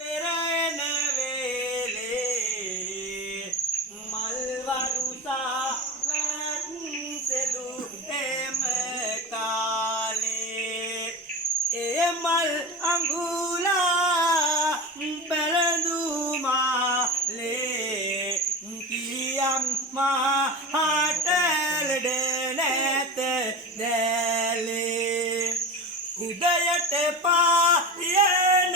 පෙරෙන වේලේ මල් වරුසා වැත්සෙලු එම කාලේ ඒ මල් අඟුලා පෙරදුමාලේ කියම් මහට ලෙඩ නැත දැලේ උදයට පායන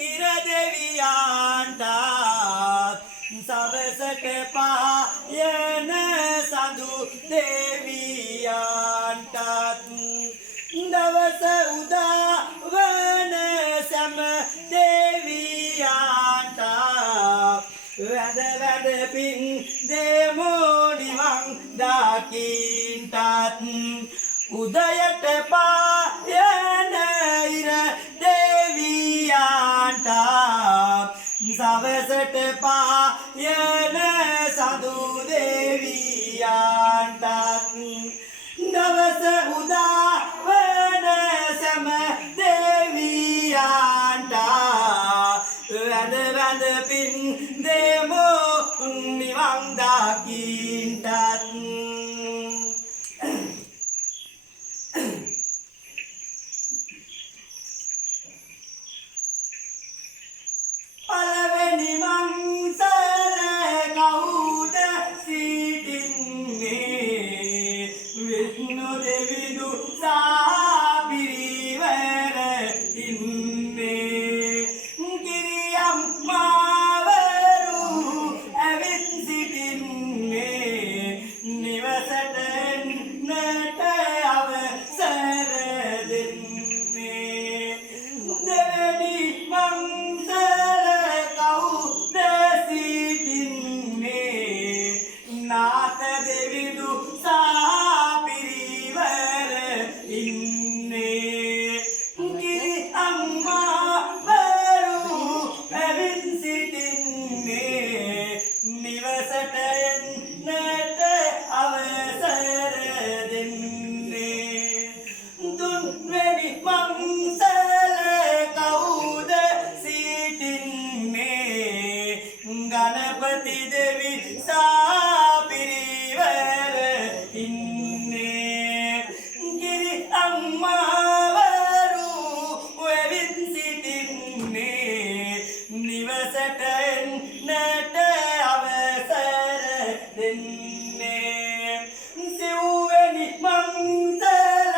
ඉර දෙවියන්ට සවසට පායන සඳු දෙවියන්ට දවස උදාවන සැම දෙවියන්ට වැඳ වැඳ පින් දෙමෝ නිවන් දකින්ටත් උදයට පායන ඉර දෙවියන්ට සවසට පායන සඳු දෙවියන්ට දවස උදාවන සැම දෙවියන්ට වැඳ වැඳ පින් දෙමෝ නිවන් දකින්ටත් පළවෙනි මංසල කවුද සිටින්නේ විෂ්ණු දෙවිඳු සාපිරිවර ඉන්නේ කිරියම් මාවරු ඇවිත් සිටින්නේ නිවසට එන්නට අවසර දෙන්නේ දෙවෙනි මංසල කවුද සිටින්නේ නාථ දෙවිඳු සාපිරිවර ඉන්නේ කිරි අම්මාවරු ඇවිත් සිටින්නේ නිවසට එන්නට අවසර දෙන්නේ තුන්වෙනි මංසල කවුද සිටින්නේ ගණපති දෙවි සාපිරිවර ඉන්නේ කිරි අම්මාවරු ඇවිත් සිටින්නේ නිවසට එන්නට අවසර දෙන්නේ සිව්වෙනි මංසල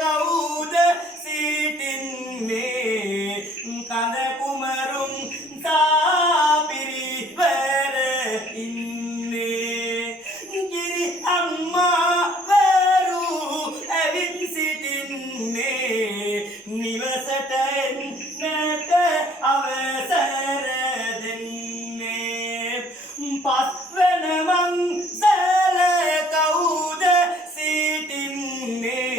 කවුද සිටින්නේ කඳ කුමරුන් සාපිරිවර ඉන්නේ කිරි අම්මාවරු ඇවිත් සිටින්නේ නිවසට එන්නට අවසර දෙන්නේ පස්වන මංසල කවුද සිටින්නේ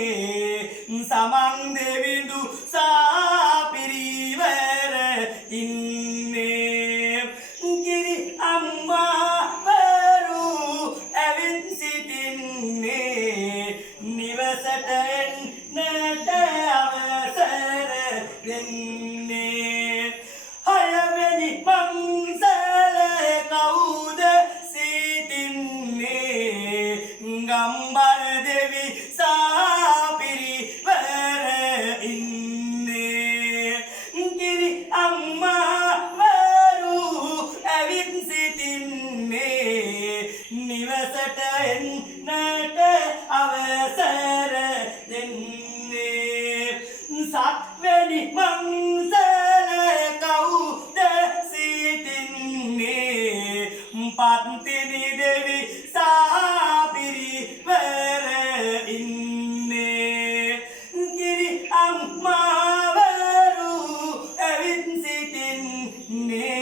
සමන් දෙවිඳු සාපිරිවර ඉන්නේ කිරි අම්මාවරු ඇවිත් සිටින්නේ නිවසට එන්නට අවසර දෙන්නේ හයවෙනි මංසල කවුද සිටින්නේ ගම්බර දෙවි සාපිරිවර ඉන්නේ කිරි අම්මාවරු ඇවිත් සිටින්නේ නිවසට එන්නට අවසර දෙන්නේ සත්වෙනි මංසල කවුද සිටින්නේ පත්තිනි දෙවි සාපිරිවර ඉන්නේ කිරි අම්මාවරු ඇවිත් සිටින්නේ